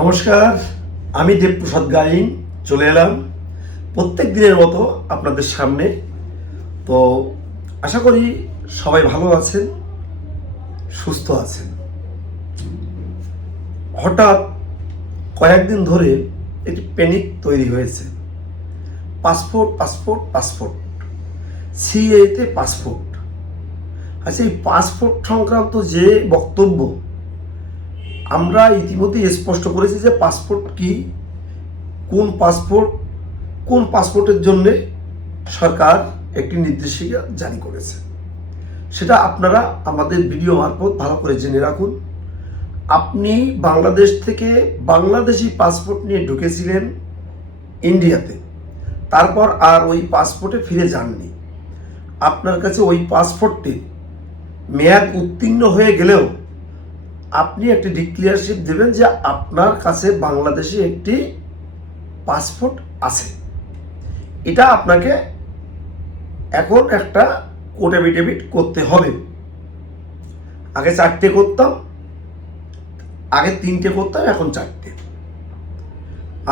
নমস্কার, আমি দেবপ্রসাদ গাইন চলে এলাম প্রত্যেক দিনের মতো আপনাদের সামনে। তো আশা করি সবাই ভালো আছেন, সুস্থ আছেন। হঠাৎ কয়েকদিন ধরে একটি প্যানিক তৈরি হয়েছে। পাসপোর্ট পাসপোর্ট পাসপোর্ট, সিএতে পাসপোর্ট। আচ্ছা, এই পাসপোর্ট সংক্রান্ত যে বক্তব্য, আমরা ইতিমধ্যে স্পষ্ট করেছি যে পাসপোর্ট কি, কোন পাসপোর্টের জন্যে সরকার একটি নির্দেশিকা জারি করেছে, সেটা আপনারা আমাদের ভিডিও মারফত ভালো করে জেনে রাখুন। আপনি বাংলাদেশ থেকে বাংলাদেশি পাসপোর্ট নিয়ে ঢুকেছিলেন ইন্ডিয়াতে, তারপর আর ওই পাসপোর্টে ফিরে যাননি। আপনার কাছে ওই পাসপোর্টটি মেয়াদ উত্তীর্ণ হয়ে গেলেও আপনি একটি ডিক্লিয়ারশিপ দেবেন যে আপনার কাছে বাংলাদেশে একটি পাসপোর্ট আছে। এটা আপনাকে এখন একটা কোর্ট এফিডেভিট করতে হবে। আগে 4টে করতাম, আগে 3টে করতাম, এখন 4টে।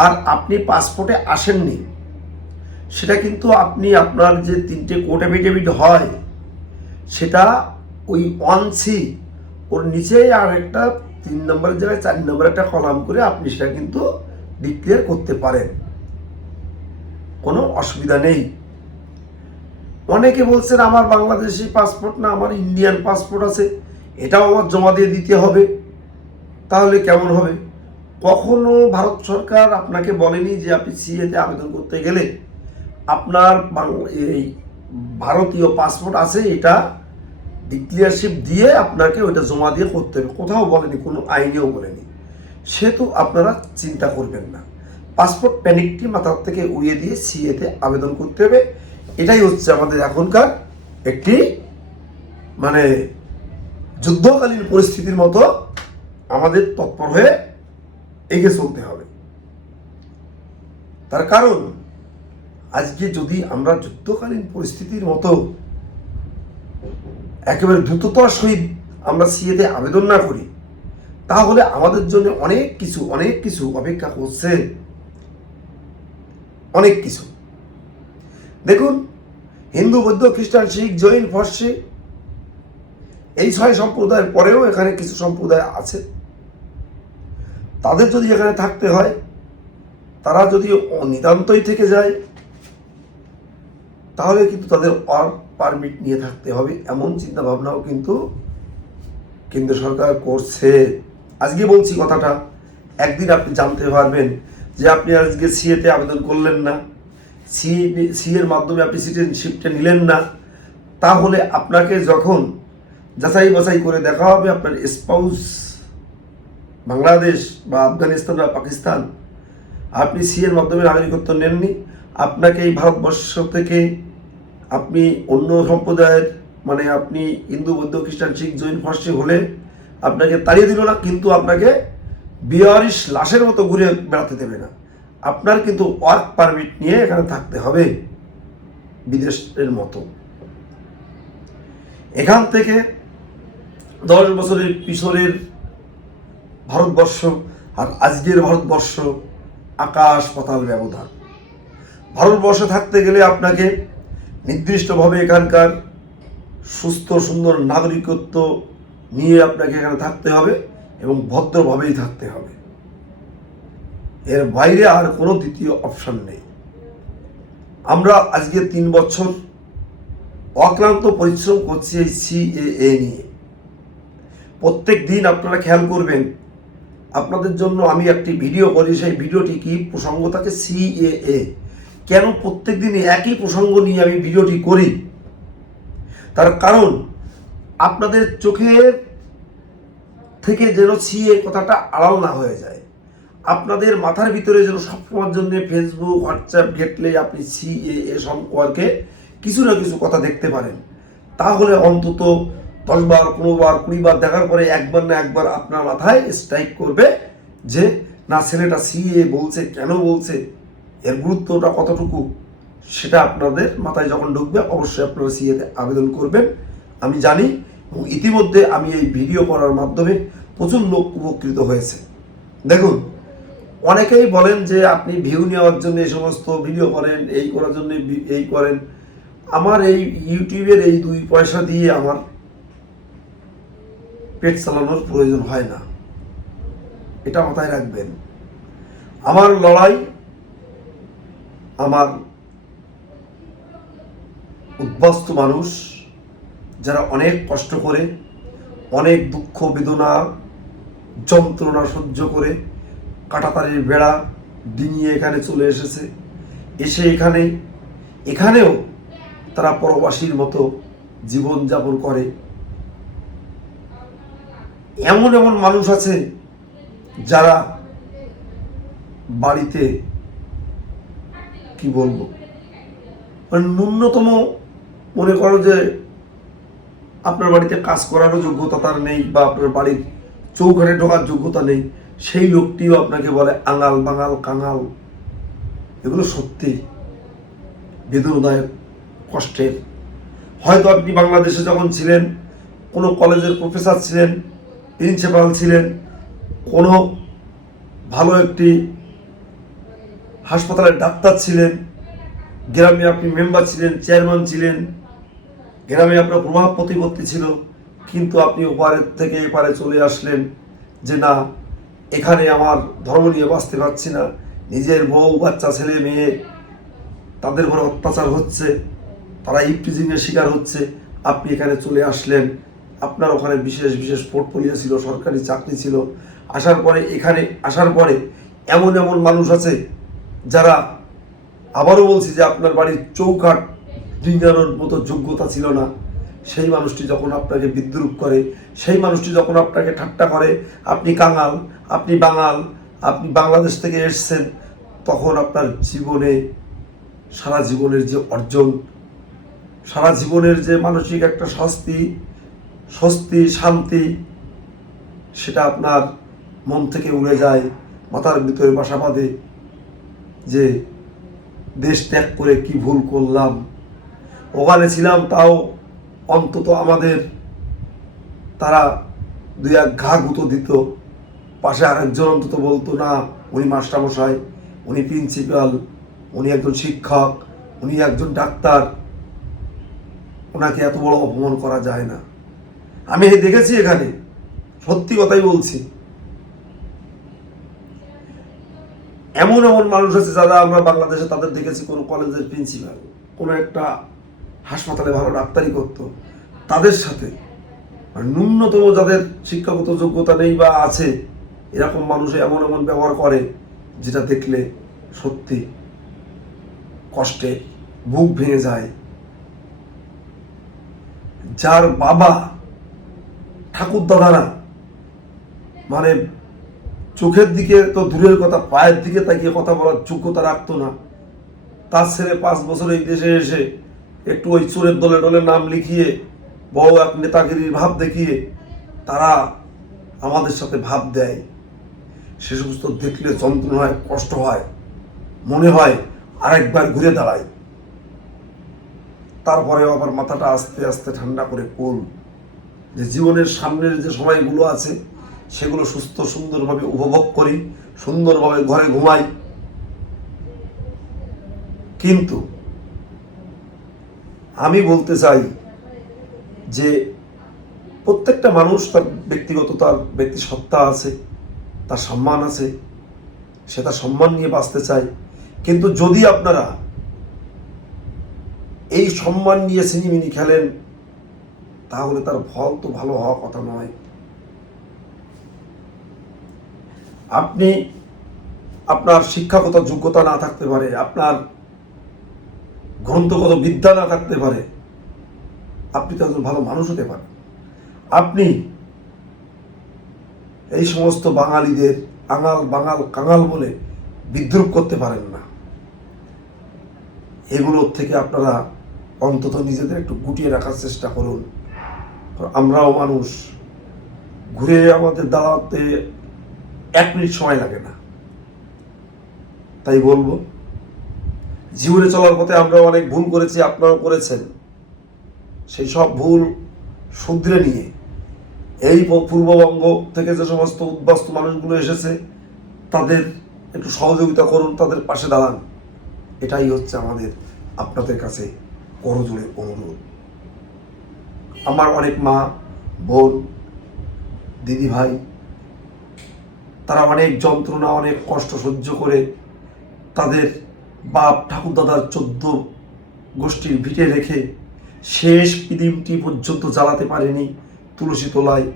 আর আপনি পাসপোর্টে আসেননি, সেটা কিন্তু আপনি আপনার যে 3টে কোর্ট এফিডেভিট হয়, সেটা ওই 1C ওর নিচেই আর একটা 3 নম্বরের জায়গায় 4 নম্বর একটা কলাম করে আপনি সেটা কিন্তু ডিক্লেয়ার করতে পারেন, কোনো অসুবিধা নেই। অনেকে বলছেন আমার বাংলাদেশি পাসপোর্ট না, আমার ইন্ডিয়ান পাসপোর্ট আছে, এটাও আমার জমা দিয়ে দিতে হবে। তাহলে কেমন হবে? কখনো ভারত সরকার আপনাকে বলেনি যে আপনি সিএতে আবেদন করতে গেলে আপনার এই ভারতীয় পাসপোর্ট আছে, এটা ডিক্লিয়ারশিপ দিয়ে আপনাকে ওইটা জমা দিয়ে করতে হবে। কোথাও বলেনি, কোনো আইনেও বলেনি। সেহেতু আপনারা চিন্তা করবেন না, পাসপোর্ট প্যানিকটি মাথার থেকে উড়িয়ে দিয়ে সিএতে আবেদন করতে হবে। এটাই হচ্ছে আমাদের এখনকার একটি যুদ্ধকালীন পরিস্থিতির মতো আমাদের তৎপর হয়ে এগিয়ে চলতে হবে। তার কারণ আজকে যদি আমরা যুদ্ধকালীন পরিস্থিতির মতো একেবারে দ্রুততার সহিত আমরা সিএতে আবেদন না করি, তাহলে আমাদের জন্য অনেক কিছু অপেক্ষা করছে, অনেক কিছু। দেখুন, হিন্দু, বৌদ্ধ, খ্রিস্টান, শিখ, জৈন, পারসি, এই 6 সম্প্রদায়ের পরেও এখানে কিছু সম্প্রদায় আছে। তাদের যদি এখানে থাকতে হয়, তারা যদি নিতান্তই থেকে যায়, তাহলে কিন্তু তাদের ওয়ার্ক পারমিট নিয়ে থাকতে হবে, এমন চিন্তা ভাবনাও কিন্তু কেন্দ্র সরকার করছে। আজকে বলছি কথাটা, একদিন আপনি জানতে পারবেন যে আপনি আজকে সিএতে আবেদন করলেন না, সিএর মাধ্যমে আপনি সিটিজেনশিপটা নিলেন না, তাহলে আপনাকে যখন যাচাই বাছাই করে দেখা হবে আপনার স্পাউস বাংলাদেশ বা আফগানিস্তান বা পাকিস্তান, আপনি সিএর মাধ্যমে নাগরিকত্ব নেননি, আপনাকে এই ভারতবর্ষ থেকে আপনি অন্য সম্প্রদায়ের আপনি হিন্দু, বৌদ্ধ, খ্রিস্টান, শিখ, জৈন, পারসি হলে আপনাকে তাড়িয়ে দিল না, কিন্তু আপনাকে বেওয়ারিশ লাশের মতো ঘুরে বেড়াতে দেবে না। আপনার কিন্তু ওয়ার্ক পারমিট নিয়ে এখানে থাকতে হবে বিদেশের মতো। এখান থেকে 10 বছরের পিছনের ভারতবর্ষ আর আজকের ভারতবর্ষ আকাশ পাতাল ব্যবধান। ভারতবর্ষে থাকতে গেলে আপনাকে নির্দিষ্টভাবে এখানকার সুস্থ সুন্দর নাগরিকত্ব নিয়ে আপনাকে এখানে থাকতে হবে এবং ভদ্রভাবেই থাকতে হবে। এর বাইরে আর কোনো দ্বিতীয় অপশন নেই। আমরা আজকে 3 বছর অক্লান্ত পরিশ্রম করছি এই সিএএ নিয়ে। প্রত্যেক দিন আপনারা খেয়াল করবেন, আপনাদের জন্য আমি একটি ভিডিও করি, সেই ভিডিওটি কি প্রসঙ্গ থাকে সিএএ। কেন প্রত্যেক দিন একই প্রসঙ্গ নিয়ে আমি ভিডিওটি করি? তার কারণ আপনাদের চোখের থেকে যেন সিএ কথাটা আড়াল না হয়ে যায়, আপনাদের মাথার ভিতরে যেন সবসময়ের জন্য ফেসবুক, হোয়াটসঅ্যাপ ঘেটলে আপনি সিএএ সম্পর্কে কিছু না কিছু কথা দেখতে পারেন। তাহলে অন্তত 10 বার, 15 বার, 20 বার দেখার পরে একবার না একবার আপনার মাথায় স্ট্রাইক করবে যে না, ছেলেটা সিএ বলছে, কেন বলছে, এর গুরুত্বটা কতটুকু, সেটা আপনাদের মাথায় যখন ঢুকবে অবশ্যই আপনারা সিএতে আবেদন করবেন। আমি জানি, এবং ইতিমধ্যে আমি এই ভিডিও করার মাধ্যমে প্রচুর লোক উপকৃত হয়েছে। দেখুন, অনেকেই বলেন যে আপনি ভিউ নেওয়ার জন্য এই সমস্ত ভিডিও করেন, এই করার জন্য এই করেন। আমার এই ইউটিউবের এই 2 পয়সা দিয়ে আমার পেট চালানোর প্রয়োজন হয় না, এটা মাথায় রাখবেন। আমার লড়াই, আমার উদ্বাস্তু মানুষ যারা অনেক কষ্ট করে, অনেক দুঃখ বেদনা যন্ত্রণা সহ্য করে কাঁটাতারের বেড়া ডিঙিয়ে এখানে চলে এসেছে, এসে এখানেও তারা পরবাসীর মতো জীবনযাপন করে। এমন এমন মানুষ আছে যারা বাড়িতে কি বলবো, মানে ন্যূনতম মনে করো যে আপনার বাড়িতে কাজ করারও যোগ্যতা তার নেই, বা আপনার বাড়ির চৌঘাটে ঢোকার যোগ্যতা নেই, সেই লোকটিও আপনাকে বলে আঙাল বাঙাল কাঙাল। এগুলো সত্যি বেদনাদায়ক, কষ্টের। হয়তো আপনি বাংলাদেশে যখন ছিলেন কোনো কলেজের প্রফেসর ছিলেন, প্রিন্সিপাল ছিলেন, কোনো ভালো একটি হাসপাতালের ডাক্তার ছিলেন, গ্রামে আপনি মেম্বার ছিলেন, চেয়ারম্যান ছিলেন, গ্রামে আপনার প্রভাব প্রতিপত্তি ছিল, কিন্তু আপনি ওপারের থেকে এপারে চলে আসলেন যে না, এখানে আমার ধর্ম নিয়ে বাঁচতে পারছি না, নিজের বউ বাচ্চা ছেলে মেয়ে তাদের উপরে অত্যাচার হচ্ছে, তারা ইপটিজিংয়ের শিকার হচ্ছে। আপনি এখানে চলে আসলেন, আপনার ওখানে বিশেষ বিশেষ পোর্টফোলিও ছিল, সরকারি চাকরি ছিল। এখানে আসার পরে এমন এমন মানুষ আছে যারা, আবারও বলছি যে আপনার বাড়ির চৌকাঠ ডিঙানোর মতো যোগ্যতা ছিল না, সেই মানুষটি যখন আপনাকে বিদ্রুপ করে, সেই মানুষটি যখন আপনাকে ঠাট্টা করে, আপনি কাঙাল, আপনি বাঙাল, আপনি বাংলাদেশ থেকে এসছেন, তখন আপনার জীবনে সারা জীবনের যে অর্জন, সারা জীবনের যে মানসিক একটা স্বস্তি শান্তি, সেটা আপনার মন থেকে উড়ে যায়, মাথার ভিতরে বাসা বাঁধে যে দেশ ত্যাগ করে কি ভুল করলাম। ওখানে ছিলাম, তাও অন্তত আমাদের তারা 2-1 ঘা গুঁতো দিত, পাশে আরেকজন অন্তত বলতো না উনি মাস্টারমশাই, উনি প্রিন্সিপাল, উনি একজন শিক্ষক, উনি একজন ডাক্তার, ওনাকে এত বড় অপমান করা যায় না। আমি দেখেছি এখানে, সত্যি কথাই বলছি, এমন এমন মানুষ আছে যারা আমরা বাংলাদেশে তাদের দেখেছি, কোনো কলেজের প্রিন্সিপাল, কোনো একটা হাসপাতালে ভালো ডাক্তারি করতো, তাদের সাথে ন্যূনতম যাদের শিক্ষাগত যোগ্যতা নেই বা আছে, এরকম মানুষ এমন এমন ব্যবহার করে যেটা দেখলে সত্যি কষ্টে বুক ভেঙে যায়। যার বাবা ঠাকুর দাদারা মানে চোখের দিকে তো দূরের কথা, পায়ের দিকে তাকিয়ে কথা বলার যোগ্যতা রাখতো না, তার ছেলে 5 বছর এই দেশে এসে একটু ওই চোরের দলে টলে নাম লিখিয়ে বড় এক নেতাগিরির ভাব দেখিয়ে তারা আমাদের সাথে ভাব দেয়। সে সমস্ত দেখলে যন্ত্রণা হয়, কষ্ট হয়, মনে হয় আরেকবার ঘুরে দাঁড়ায়। তারপরেও আবার মাথাটা আস্তে আস্তে ঠান্ডা করে যে জীবনের সামনের যে সময়গুলো আছে সেগুলো সুস্থ সুন্দরভাবে উপভোগ করি, সুন্দরভাবে ঘরে ঘুমাই। কিন্তু আমি বলতে চাই যে প্রত্যেকটা মানুষ তার ব্যক্তিগত, তার ব্যক্তি সত্তা আছে, তার সম্মান আছে, সে তার সম্মান নিয়ে বাঁচতে চায়। কিন্তু যদি আপনারা এই সম্মান নিয়ে সিনিমিনি খেলেন, তাহলে তার ফল তো ভালো হওয়ার কথা নয়। আপনি আপনার শিক্ষাগত যোগ্যতা না থাকতে পারে, আপনার গ্রন্থগত বিদ্যা না থাকতে পারে, আপনি তো একজন ভালো মানুষ হতে পারেন। আপনি এই সমস্ত বাঙালিদের আঙাল বাঙাল কাঙাল বলে বিদ্রুপ করতে পারেন না। এগুলোর থেকে আপনারা অন্তত নিজেদের একটু গুটিয়ে রাখার চেষ্টা করুন। আমরাও মানুষ, ঘুরে আমাদের দাঁড়াতে 1 মিনিট সময় লাগে না। তাই বলবো, জীবনে চলার পথে আমরাও অনেক ভুল করেছি, আপনারাও করেছেন। সেই সব ভুল শুধরে নিয়ে এই পূর্ববঙ্গ থেকে যে সমস্ত উদ্বাস্তু মানুষগুলো এসেছে, তাদের একটু সহযোগিতা করুন, তাদের পাশে দাঁড়ান। এটাই হচ্ছে আমাদের আপনাদের কাছে করজোড়ে অনুরোধ। আমার অনেক মা, বোন, দিদি ভাই, তারা অনেক যন্ত্রণা, অনেক কষ্ট সহ্য করে তাদের বাপ ঠাকুরদাদার 14 গোষ্ঠীর ভিটে রেখে শেষ দিনটি পর্যন্ত জ্বালাতে পারেনি তুলসী তলায়,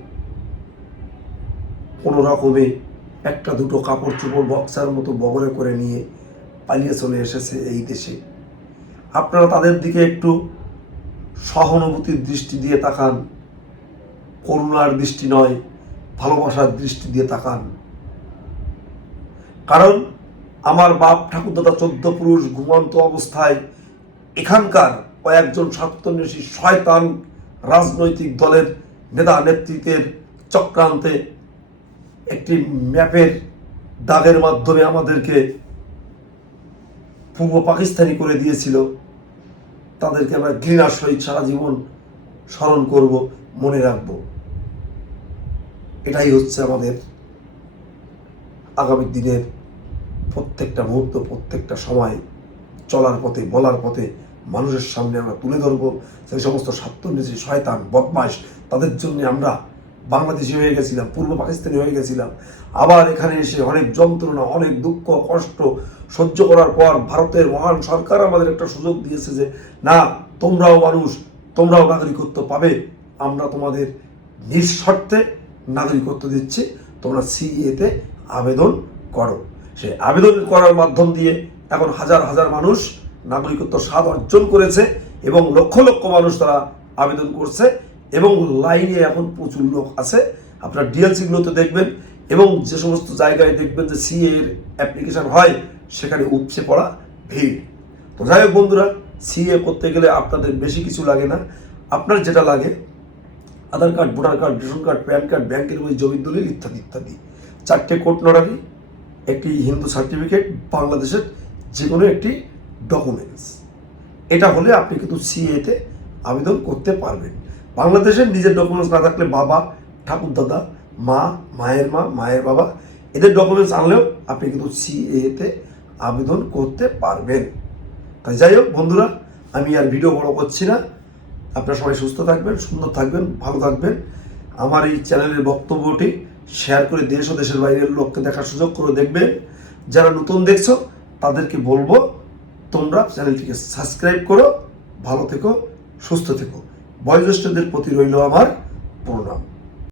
কোনো রকমে একটা দুটো কাপড় চোপড় বক্সার মতো বগলে করে নিয়ে পালিয়ে চলে এসেছে এই দেশে। আপনারা তাদের দিকে একটু সহানুভূতির দৃষ্টি দিয়ে তাকান, করুণার দৃষ্টি নয়, ভালোবাসার দৃষ্টি দিয়ে তাকান। কারণ আমার বাপ ঠাকুরদাদা 14 পুরুষ ঘুমন্ত অবস্থায় এখানকার কয়েকজন স্বার্থান্বেষী শয়তান রাজনৈতিক দলের নেতা নেতৃত্বের চক্রান্তে একটি ম্যাপের দাগের মাধ্যমে আমাদেরকে পূর্ব পাকিস্তানি করে দিয়েছিল। তাদেরকে আমরা ঘৃণার সহিত সারা জীবন স্মরণ করব, মনে রাখব। এটাই হচ্ছে আমাদের আগামী দিনের প্রত্যেকটা মুহূর্ত, প্রত্যেকটা সময় চলার পথে, বলার পথে মানুষের সামনে আমরা তুলে ধরব। সেই সমস্ত স্বার্থান্বেষী শয়তান বদমাশ, তাদের জন্য আমরা বাংলাদেশি হয়ে গেছিলাম, পূর্ব পাকিস্তানি হয়ে গেছিলাম। আবার এখানে এসে অনেক যন্ত্রণা, অনেক দুঃখ কষ্ট সহ্য করার পর ভারতের মহান সরকার আমাদের একটা সুযোগ দিয়েছে যে না, তোমরাও মানুষ, তোমরাও নাগরিকত্ব পাবে। আমরা তোমাদের নিঃশর্তে নাগরিকত্ব দিচ্ছি, তোমরা সিএতে আবেদন করো। সেই আবেদন করার মাধ্যম দিয়ে এখন হাজার হাজার মানুষ নাগরিকত্ব স্বাদ অর্জন করেছে এবং লক্ষ লক্ষ মানুষ তারা আবেদন করছে এবং লাইনে এখন প্রচুর লোক আছে। আপনার ডিএলসিগুলোতে দেখবেন এবং যে সমস্ত জায়গায় দেখবেন যে সিএ এর অ্যাপ্লিকেশন হয় সেখানে উপচে পড়া ভিড়। তো যাই হোক বন্ধুরা, সিএ করতে গেলে আপনাদের বেশি কিছু লাগে না। আপনার যেটা লাগে Aadhaar card, voter card, ration card, PAN card, ব্যাংকের বই, জমির দলিল ইত্যাদি ইত্যাদি, 4টে কোর্ট নড়ারি, একটি হিন্দু সার্টিফিকেট, বাংলাদেশের যে কোনো একটি ডকুমেন্টস। এটা হলে আপনি কিন্তু সিএতে আবেদন করতে পারবেন। বাংলাদেশের নিজের ডকুমেন্টস না থাকলে বাবা, ঠাকুরদাদা, মা, মায়ের মা, মায়ের বাবা, এদের ডকুমেন্টস আনলেও আপনি কিন্তু সিএতে আবেদন করতে পারবেন। তাই যাই হোক বন্ধুরা, আমি আর ভিডিও বড় করছি না। আপনারা সবাই সুস্থ থাকবেন, সুন্দর থাকবেন, ভালো থাকবেন। আমার এই চ্যানেলের বক্তব্যটি শেয়ার করে দেশ ও দেশের বাইরের লোককে দেখার সুযোগ করে দেখবেন। যারা নতুন দেখছো তাদেরকে বলবো তোমরা চ্যানেলটিকে সাবস্ক্রাইব করো। ভালো থেকো, সুস্থ থেকো। বয়োজ্যেষ্ঠদের প্রতি রইল আমার প্রণাম।